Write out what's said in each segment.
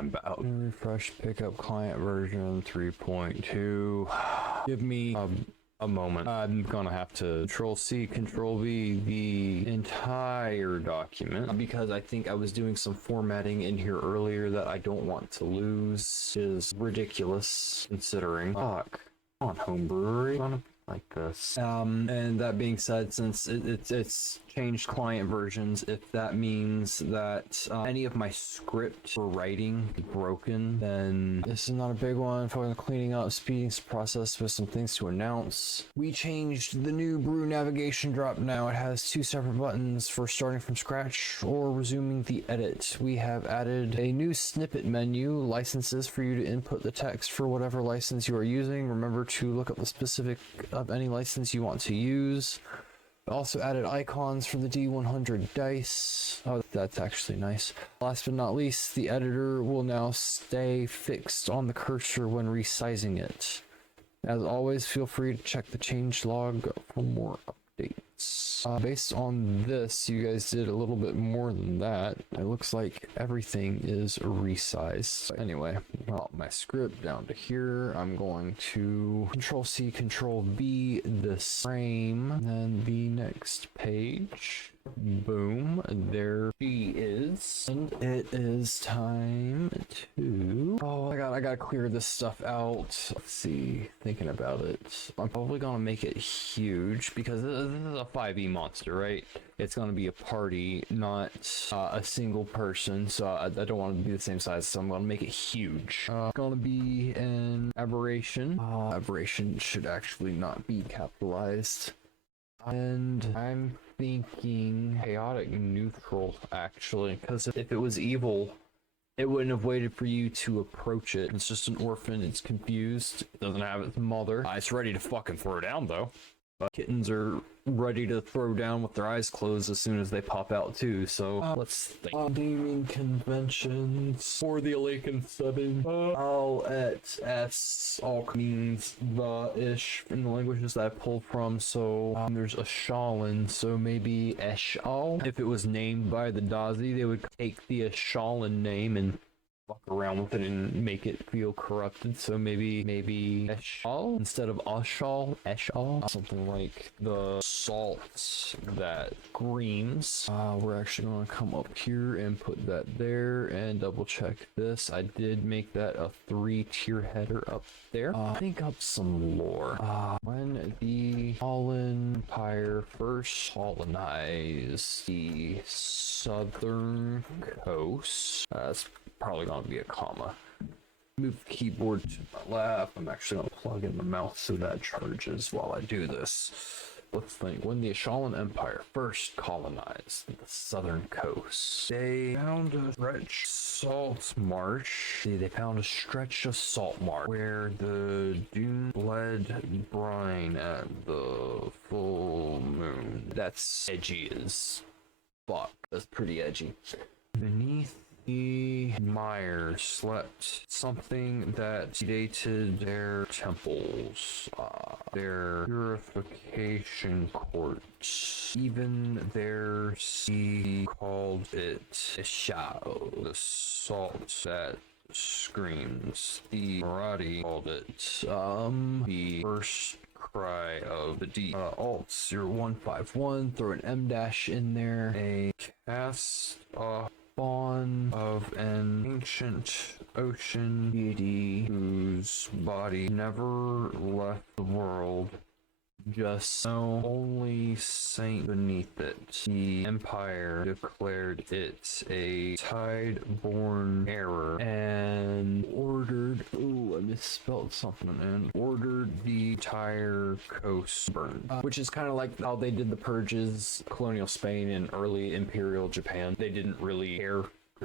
I'm about. Refresh pickup client version 3.2. Give me a moment. I'm gonna have to Control C, Control V the entire document because I think I was doing some formatting in here earlier that I don't want to lose. Is ridiculous considering. Fuck. On homebrewery. Gonna be like this. And that being said, since it's changed client versions, if that means that any of my script for writing is broken, then this is not a big one. For cleaning up, speeding the process with some things to announce. We changed the new brew navigation drop now. It has two separate buttons for starting from scratch or resuming the edit. We have added a new snippet menu, licenses for you to input the text for whatever license you are using. Remember to look up the specific of any license you want to use. Also added icons for the D100 dice. Oh, that's actually nice. Last but not least, the editor will now stay fixed on the cursor when resizing it. As always, feel free to check the change log for more updates. Based on this, you guys did a little bit more than that. It looks like everything is resized. Anyway, well, my script down to here. I'm going to Control C, Control V this frame, and then the next page. Boom, there she is. And it is time to... Oh, I gotta clear this stuff out. Let's see, thinking about it. I'm probably gonna make it huge because this is a 5e monster, right? It's gonna be a party, not a single person, so I don't want it to be the same size, so I'm gonna make it huge. It's gonna be an aberration. Aberration should actually not be capitalized. And I'm thinking chaotic neutral, actually, because if it was evil, it wouldn't have waited for you to approach it. It's just an orphan, it's confused, it doesn't have its mother. It's ready to fucking throw down, though. But kittens are ready to throw down with their eyes closed as soon as they pop out, too, so let's think. Naming conventions for the Awakened setting. All at S, all means the-ish in the languages that I pulled from, so there's a Shalin, so maybe Eshal. If it was named by the Dazi, they would take the Shalin name and fuck around with it and make it feel corrupted, so maybe Eshal instead of Ashal, Eshal, something like the salt that screams. We're actually going to come up here and put that there and double check this. I did make that a 3-tier header up there. Think up some lore. When the Fallen Empire first colonized the southern coast, that's probably gonna be a comma. Move the keyboard to my left. I'm actually gonna plug in the mouse so that charges while I do this. Let's think. When the Ashalan Empire first colonized the southern coast, they found a stretch salt marsh. See, they found a stretch of salt marsh where the dune bled brine at the full moon. That's edgy as fuck. That's pretty edgy. Beneath the mire slept something that dated their temples, their purification courts, even their sea called it Ishao, the salt that screams. The Marathi called it the first cry of the deep. Alt 0151, throw an M dash in there, a cast off spawn of an ancient ocean deity whose body never left the world, just no only saint beneath it. The empire declared it a tide-born error and ordered, I misspelled something, and ordered the entire coast burned. Which is kind of like how they did the purges, colonial Spain and early imperial Japan. They didn't really care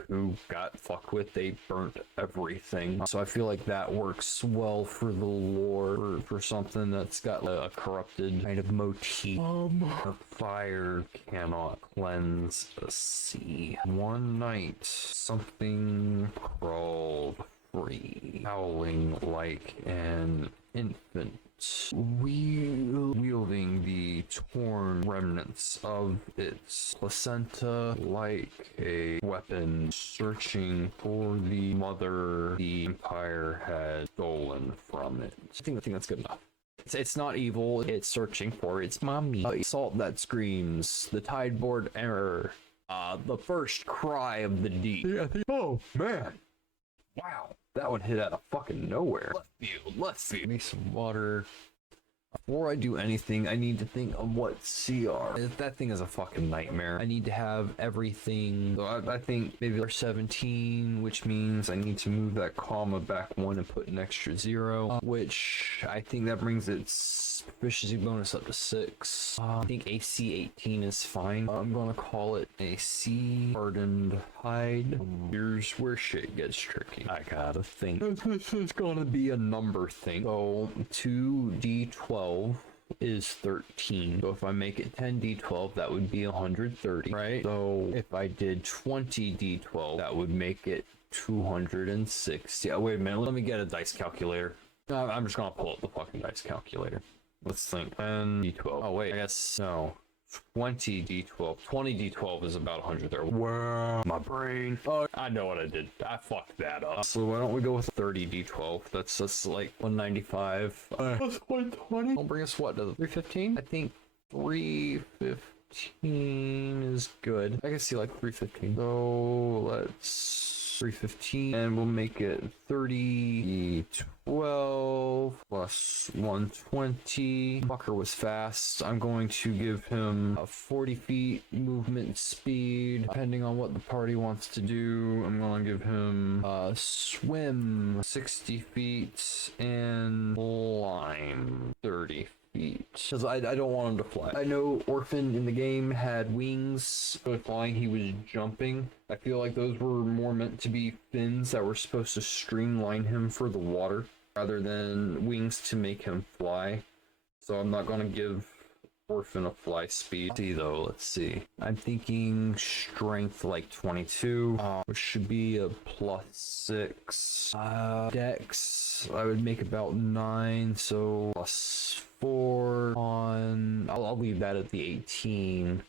who got fucked with, they burnt everything. So I feel like that works well for the lore, for something that's got a corrupted kind of motif. The fire cannot cleanse a sea. One night, something crawled free, howling like an infant wielding the torn remnants of its placenta like a weapon, searching for the mother the Empire had stolen from it. I think that's good enough. It's not evil, it's searching for its mommy. Salt that screams, the tideboard error, the first cry of the deep. Yeah, oh man, wow, that one hit out of fucking nowhere. Left field. Give me some water. Before I do anything, I need to think of what CR. That thing is a fucking nightmare. I need to have everything. So I think maybe they're 17, which means I need to move that comma back one and put an extra 0, which I think that brings its proficiency bonus up to 6. I think AC 18 is fine. I'm gonna call it AC hardened hide. Here's where shit gets tricky. I gotta think. This is gonna be a number thing. So 2d12 is 13. So if I make it 10d12, that would be 130, right? So if I did 20d12, that would make it 260. Yeah, wait a minute. Let me get a dice calculator. I'm just gonna pull up the fucking dice calculator. Let's think. 10d12. Oh wait, I guess no. 20d12. 20d12 is about 100 there. Wow, my brain. Oh, I know what I did. I fucked that up. So why don't we go with 30d12? That's just like 195. That's 120. I'll bring us what to 315? I think 315 is good. I can see like 315. So let's 315, and we'll make it 30d12 plus 120. Fucker was fast. I'm going to give him a 40 feet movement speed. Depending on what the party wants to do, I'm going to give him swim 60 feet and climb 30 feet. Because I don't want him to fly. I know Orphan in the game had wings, so flying he was jumping. I feel like those were more meant to be fins that were supposed to streamline him for the water, rather than wings to make him fly. So I'm not going to give Orphan a fly speed. Let's see. I'm thinking strength like 22, which should be a +6. Dex, I would make about 9, so +4 on. I'll leave that at the 18.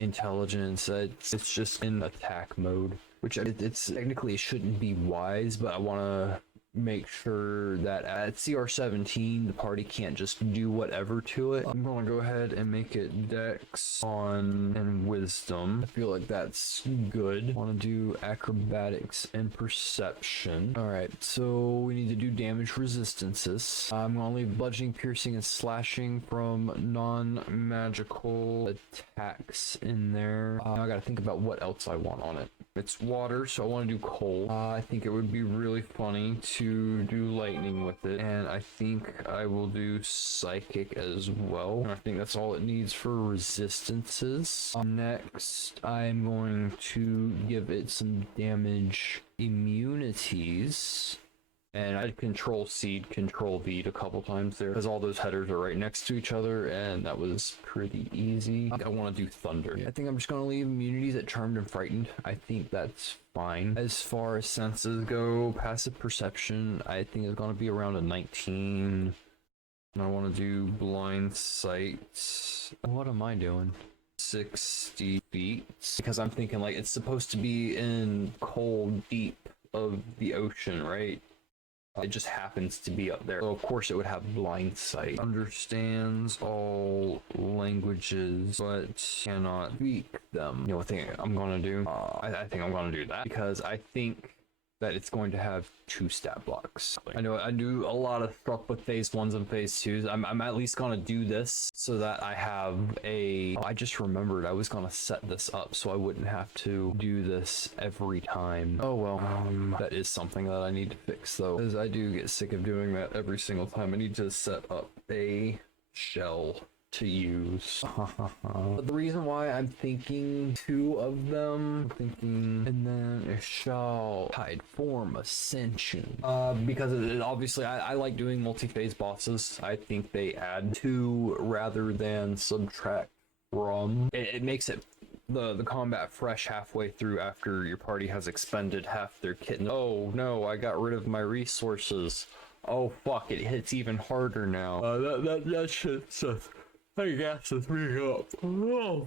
Intelligence, it's just in attack mode, which it's technically it shouldn't be wise, but I want to make sure that at CR 17 the party can't just do whatever to it. I'm gonna go ahead and make it Dex on and Wisdom. I feel like that's good. I want to do Acrobatics and Perception. All right, so we need to do damage resistances. I'm gonna leave Bludgeoning, Piercing, and Slashing from non-magical attacks in there. Now I gotta think about what else I want on it. It's water, so I want to do cold. I think it would be really funny to do lightning with it, and I think I will do psychic as well. And I think that's all it needs for resistances. Next, I'm going to give it some damage immunities. And I'd Control C, Control V a couple times there, because all those headers are right next to each other, and that was pretty easy. I want to do Thunder. I think I'm just going to leave immunities at Charmed and Frightened. I think that's fine. As far as senses go, Passive Perception, I think is going to be around a 19. And I want to do Blind Sight. What am I doing? 60 feet. Because I'm thinking like it's supposed to be in cold deep of the ocean, right? It just happens to be up there. So of course it would have blind sight. Understands all languages, but cannot speak them. You know what I think I'm gonna do? I think I'm gonna do that because I think that it's going to have 2 stat blocks. I know I do a lot of stuff with phase 1s and phase 2s. I'm at least gonna do this so that I have a... I just remembered I was gonna set this up so I wouldn't have to do this every time. Oh well, that is something that I need to fix though, because I do get sick of doing that every single time. I need to set up a shell to use. But the reason why I'm thinking 2 of them, and then a shall hide form ascension, because it obviously I like doing multi-phase bosses. I think they add 2 rather than subtract from. It makes it the combat fresh halfway through after your party has expended half their kit. Oh no, I got rid of my resources. Oh fuck! It hits even harder now. That shit's just. I gasses me up. Oh,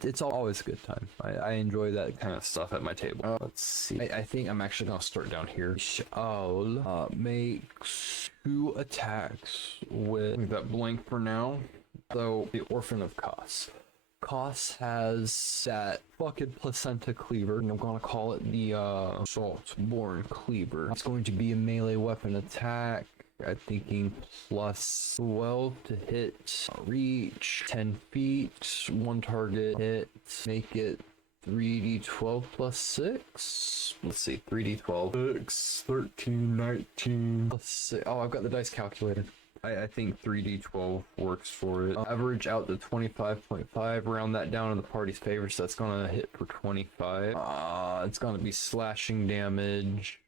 it's always a good time. I enjoy that kind of stuff at my table. Let's see. I think I'm actually gonna start down here. Shall makes 2 attacks with leave that blank for now. So the Orphan of Kos. Kos has that fucking placenta cleaver, and I'm gonna call it the Saltborn cleaver. It's going to be a melee weapon attack. I'm thinking plus 12 to hit, reach 10 feet, 1 target hit, make it 3d12 plus 6. Let's see, 3d12. 6, 13, 19 plus 6. Oh, I've got the dice calculator. I think 3d12 works for it. Average out to 25.5, round that down in the party's favor, so that's gonna hit for 25. It's gonna be slashing damage.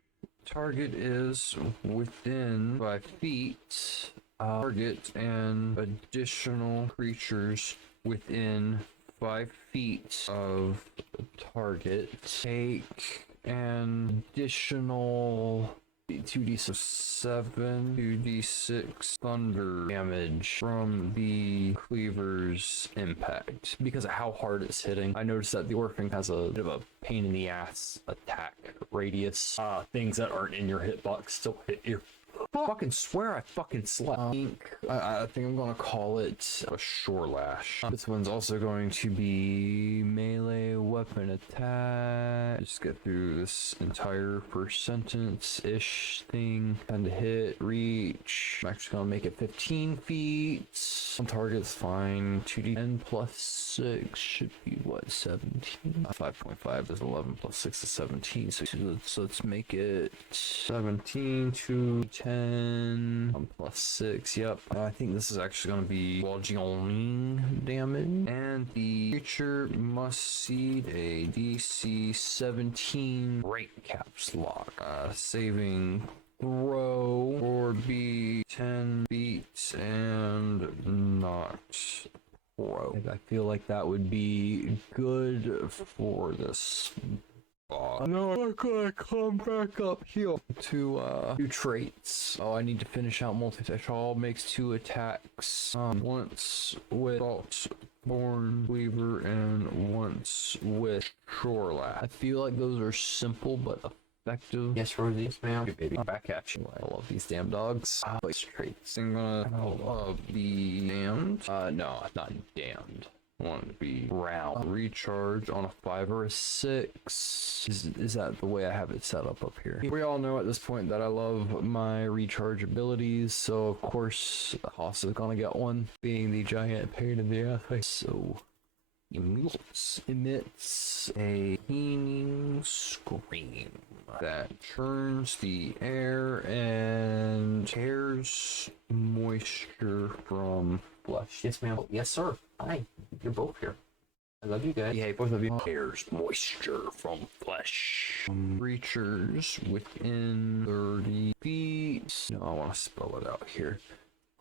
Target is within 5 feet. Target and additional creatures within 5 feet of the target take an additional 2d7, 2d6 thunder damage from the cleaver's impact because of how hard it's hitting. I noticed that the Orphan has a bit of a pain in the ass attack radius. Things that aren't in your hitbox still hit you. I fucking swear I fucking slept. I think I'm gonna call it a Shore Lash. This one's also going to be melee weapon attack. Just get through this entire first sentence-ish thing. Kind of hit, reach. I'm actually gonna make it 15 feet. On target's fine. 2d10 plus 6 should be what, 17? 5.5 is 11 plus 6 is 17. So let's make it 17 to 10 plus 6. Yep. I think this is actually going to be bludgeoning damage. And the creature must seed a DC 17 break caps lock. Saving throw or be 10 feet and not throw. I feel like that would be good for this. No, I'm gonna come back up here to do traits. Oh, I need to finish out multi-attack. Makes 2 attacks. Once with Saltborn Cleaver and once with Shore Lash. I feel like those are simple but effective. Yes, Rosie, yes, ma'am. Hey, baby, back at you. I love these damn dogs. Traits. I'm gonna be damned. No, not damned. Want to be round. Recharge on a 5 or a 6. Is that the way I have it set up here? We all know at this point that I love my recharge abilities, so of course Kos is gonna get one, being the giant pain in the ass. So emits a keening scream that churns the air and tears moisture from flesh. Yes, ma'am. Yes, sir. Hi. You're both here. I love you guys. Yeah, both of you. Tears moisture from flesh. Creatures within 30 feet. No, I want to spell it out here.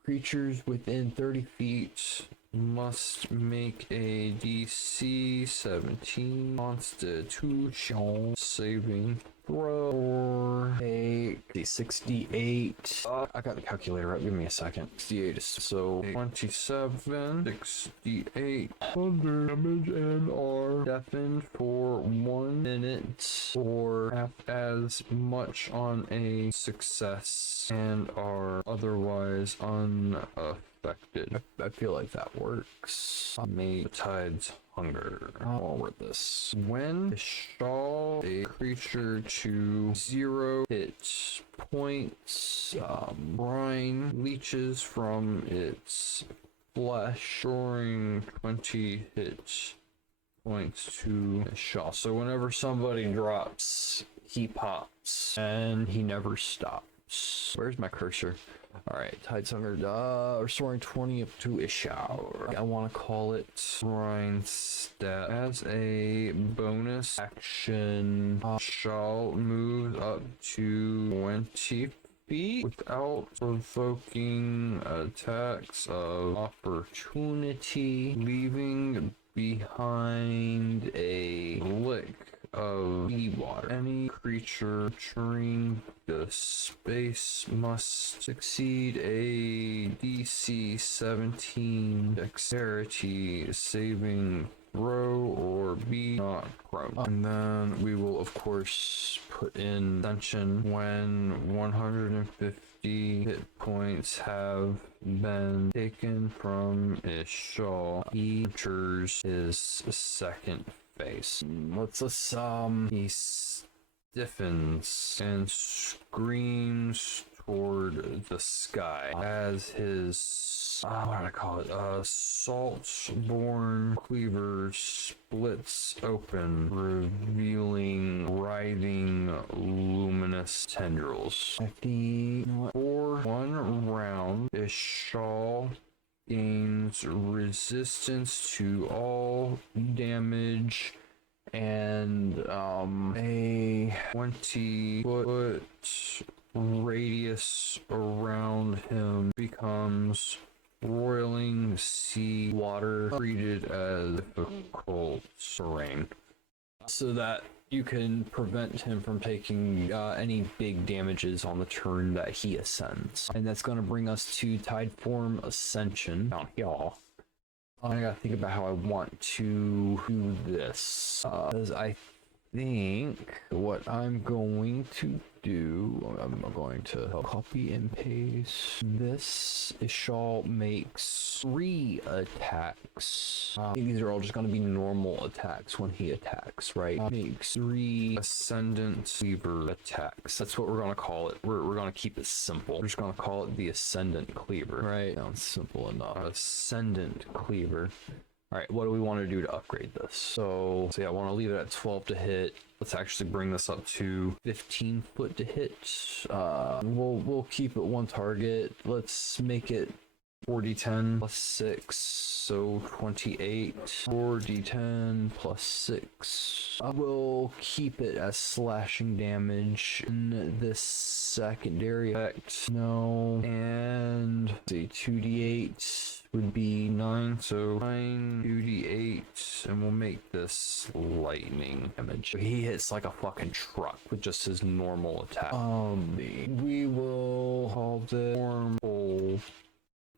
Creatures within 30 feet must make a DC 17 Constitution saving throw or a 68. I got the calculator up. Give me a second. 68 is so 27, 68 thunder damage and are deafened for 1 minute or half as much on a success and are otherwise unaffected. I feel like that works. Mate Tide's Hunger. I'll read this. When shall a creature to 0 hit points, brine leeches from its flesh, storing 20 hit points to a shot. So whenever somebody drops, he pops, and he never stops. Where's my cursor? Alright, Tide's Hunger, restoring 20 up to a shower. I want to call it Brine Stat. As a bonus action, shall move up to 20 feet without provoking attacks of opportunity, leaving behind a lick of seawater. Any creature entering the space must succeed a DC 17 dexterity saving throw or be not prone. And then we will of course put in Ascension when 150 hit points have been taken from Ishal. He enters his second phase. He stiffens and screams toward the sky as his what do I call it? Saltborn cleaver splits open, revealing writhing luminous tendrils. For one round, Ishal gains resistance to all damage, and a 20-foot radius around him becomes roiling sea water, treated as difficult terrain, so that you can prevent him from taking any big damages on the turn that he ascends. And that's going to bring us to Tideform Ascension down here. I gotta think about how I want to do this, because I think what I'm going to do, I'm going to copy and paste this. Ishal makes 3 attacks. These are all just going to be normal attacks when he attacks, right? Makes 3 Ascendant Cleaver attacks. That's what we're going to call it. We're going to keep it simple. We're just going to call it the Ascendant Cleaver, right? Sounds simple enough. Ascendant Cleaver. All right, what do we want to do to upgrade this? So yeah, I want to leave it at 12 to hit. Let's actually bring this up to 15 foot to hit. We'll keep it one target. Let's make it 4d10 plus 6, so 28. 4d10 plus 6. I will keep it as slashing damage in this secondary effect. No, and let's see, 2d8 would be 9, so 9 2d8, and we'll make this lightning damage. He hits like a fucking truck with just his normal attack. We will call this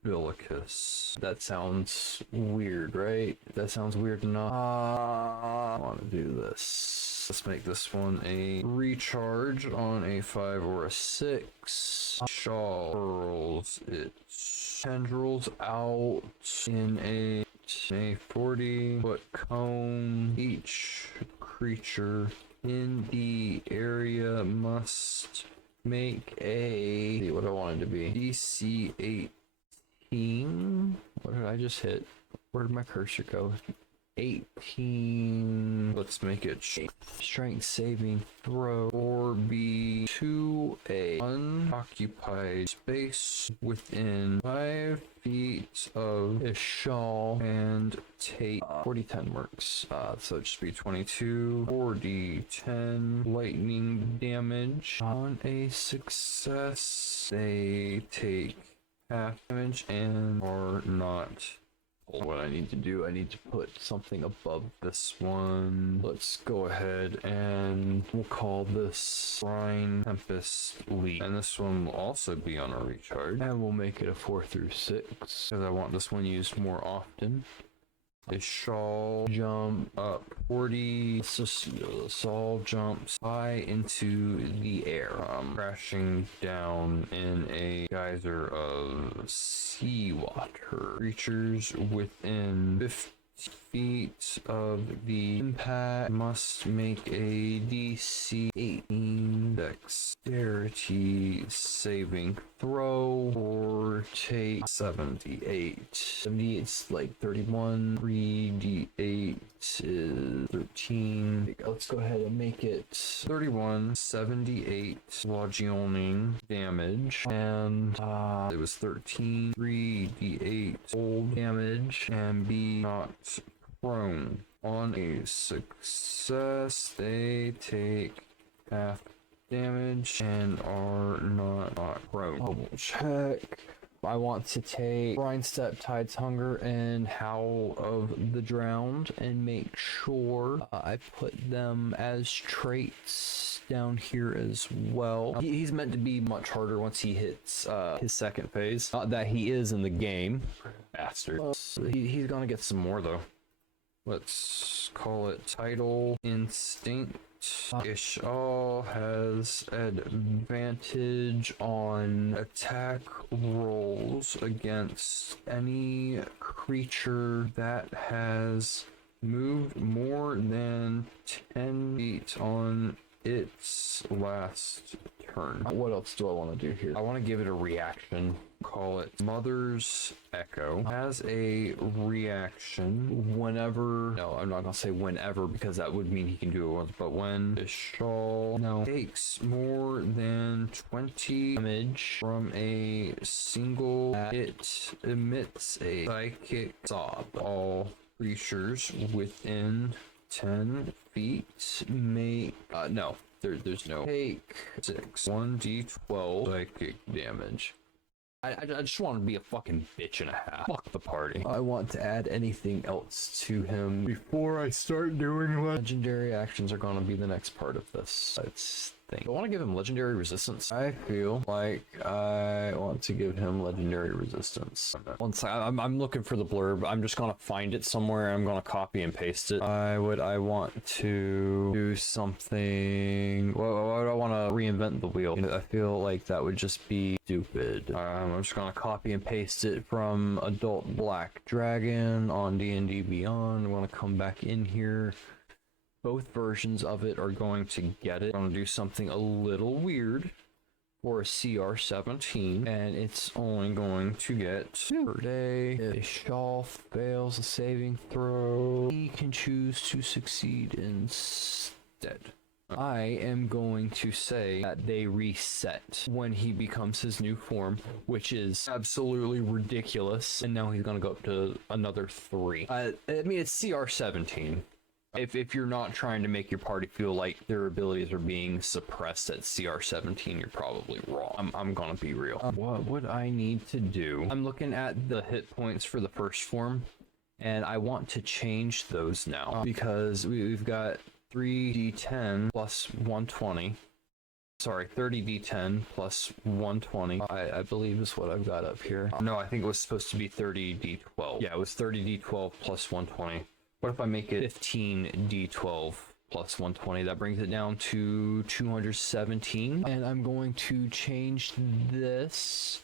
Umbilicus. That sounds weird, right? That sounds weird enough. I want to do this. Let's make this one a recharge on a 5 or a 6. Shaw hurls its tendrils out in a 40-foot cone. Each creature in the area must make a, what do I want it to be? DC 18. What did I just hit? Where did my cursor go? 18. Let's make it strength saving throw or be to a unoccupied space within 5 feet of Ishal and take 40-10 works. So it should be 22 4d10 lightning damage. On a success, they take half damage and are not. What I need to do, I need to put something above this one. Let's go ahead and we'll call this Brine Tempest Leap. And this one will also be on a recharge. And we'll make it a 4 through 6 because I want this one used more often. Ishal jump up 40. Saul jumps high into the air, crashing down in a geyser of seawater. Creatures within 50 feet of the impact must make a DC 18 dexterity saving throw or take 78. 78's like 31. 3d8 is 13. Let's go ahead and make it 31. 78 bludgeoning damage, and it was 13. 3d8 cold damage, and be knocked prone. On a success, they take half damage and are not prone. Double check. I want to take Grind Step, Tide's Hunger, and Howl of the Drowned and make sure I put them as traits down here as well. He's meant to be much harder once he hits his second phase. Not that he is in the game. Bastard. He's gonna get some more though. Let's call it Title Instinct. Ishal has advantage on attack rolls against any creature that has moved more than 10 feet on its last turn. What else do I want to do here? I want to give it a reaction. Call it Mother's Echo. Has a reaction whenever... No, I'm not going to say whenever because that would mean he can do it once. But when Ishal takes more than 20 damage from a single... It emits a psychic sob. All creatures within 10 feet may no, there's no take 1d12 psychic damage. I just want to be a fucking bitch and a half. Fuck the party. I want to add anything else to him before I start doing legendary actions are gonna be the next part of this. I want to give him legendary resistance. I feel like I want to give him legendary resistance. Once I'm looking for the blurb, I'm just gonna find it somewhere. I'm gonna copy and paste it. I want to do something. Why do I want to reinvent the wheel? You know, I feel like that would just be stupid. I'm just gonna copy and paste it from Adult Black Dragon on D&D Beyond. I'm gonna come back in here. Both versions of it are going to get it. I'm going to do something a little weird for a CR 17, and it's only going to get 2 per day. If Shaw fails a saving throw, he can choose to succeed instead. I am going to say that they reset when he becomes his new form, which is absolutely ridiculous. And now he's going to go up to another 3. I mean, it's CR 17. If you're not trying to make your party feel like their abilities are being suppressed at CR 17, you're probably wrong. I'm gonna be real. What would I need to do? I'm looking at the hit points for the first form, and I want to change those now because we've got 3d10 plus 120. Sorry, 30d10 plus 120. I believe is what I've got up here. No, I think it was supposed to be 30d12. Yeah, it was 30d12 plus 120. What if I make it 15d12 plus 120? That brings it down to 217. And I'm going to change this.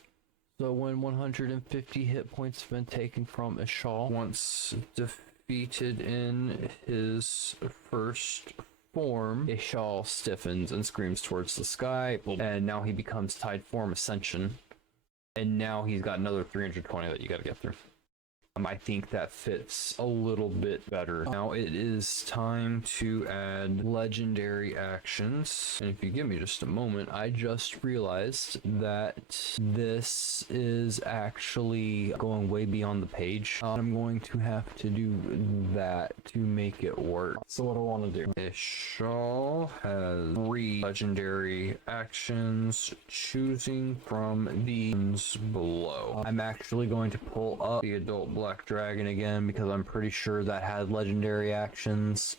So when 150 hit points have been taken from Ishal, once defeated in his first form, Ishal stiffens and screams towards the sky. And now he becomes Tide Form Ascension. And now he's got another 320 that you gotta get through. I think that fits a little bit better. Now it is time to add legendary actions. And if you give me just a moment, I just realized that this is actually going way beyond the page. I'm going to have to do that to make it work. So what do I want to do? Ishal has 3 legendary actions, choosing from the ones below. I'm actually going to pull up the Adult Black Dragon again because I'm pretty sure that had legendary actions.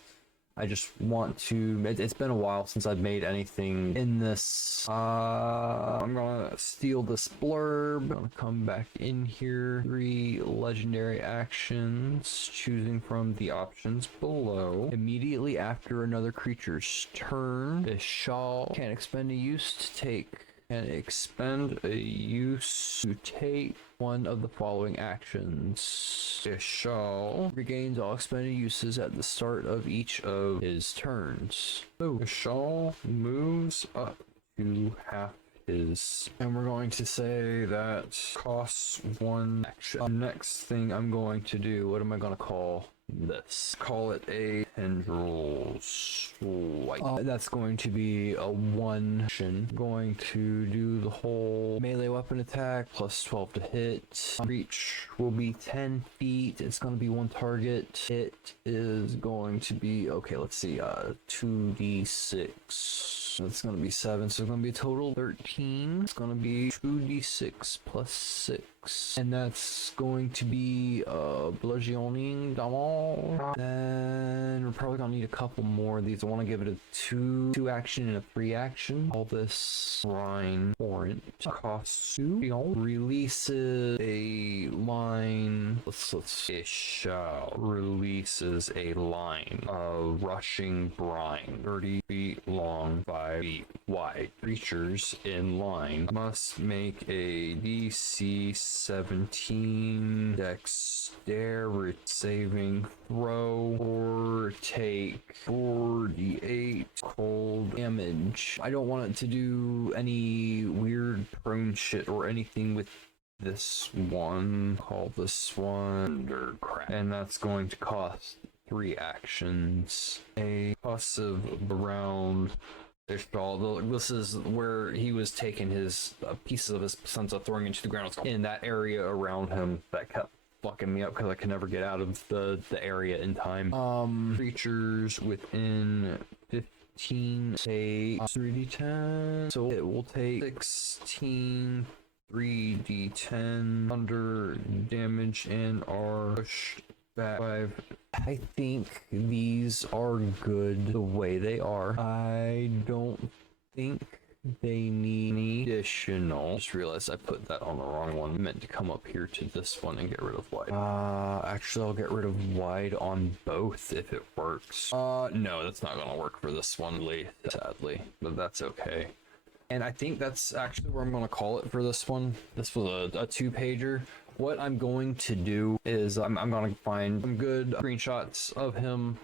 I just want to... It's been a while since I've made anything in this. I'm gonna steal this blurb. I'm gonna come back in here. 3 legendary actions, choosing from the options below. Immediately after another creature's turn, Ishal can expend a use to take... And expend a use to take one of the following actions. Ishal regains all expended uses at the start of each of his turns. So Ishal moves up to half his, and we're going to say that costs 1 action. Next thing I'm going to do, what am I going to call this. Call it a tendril swipe. That's going to be a 1 action. Going to do the whole melee weapon attack plus 12 to hit. Reach will be 10 feet. It's going to be 1 target. It is going to be, okay, let's see, 2d6. That's going to be 7, so it's going to be a total 13. It's going to be 2d6 plus 6. And that's going to be bludgeoning damage. Then we're probably going to need a couple more of these. I want to give it a 2 action and a 3 action. All this coherent costs 2. Releases a line. Releases a line of rushing brine, 30 feet long, 5 feet wide. Creatures in line must make a DC 17 dexterity saving throw or take 48 cold damage. I don't want it to do any weird prone shit or anything with this one. Call this one Undercraft. And that's going to cost 3 actions. A passive around this is where he was taking his pieces of his sunset, throwing into the ground in that area around him that kept fucking me up because I could never get out of the area in time. Creatures within 15 say 3d10, so it will take 16 3d10 under damage and are pushed back 5. I think these are good the way they are. I don't think they need any additional. Just realized I put that on the wrong one. I meant to come up here to this one and get rid of wide. Actually, I'll get rid of wide on both if it works. No, that's not gonna work for this one, sadly, but that's okay. And I think that's actually where I'm gonna call it for this one. This was a 2-pager. What I'm going to do is I'm going to find some good screenshots of him,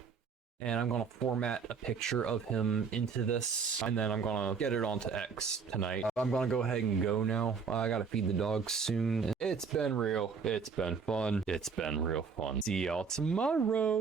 and I'm going to format a picture of him into this, and then I'm going to get it onto X tonight. I'm going to go ahead and go now. I got to feed the dogs soon. It's been real. It's been fun. It's been real fun. See y'all tomorrow.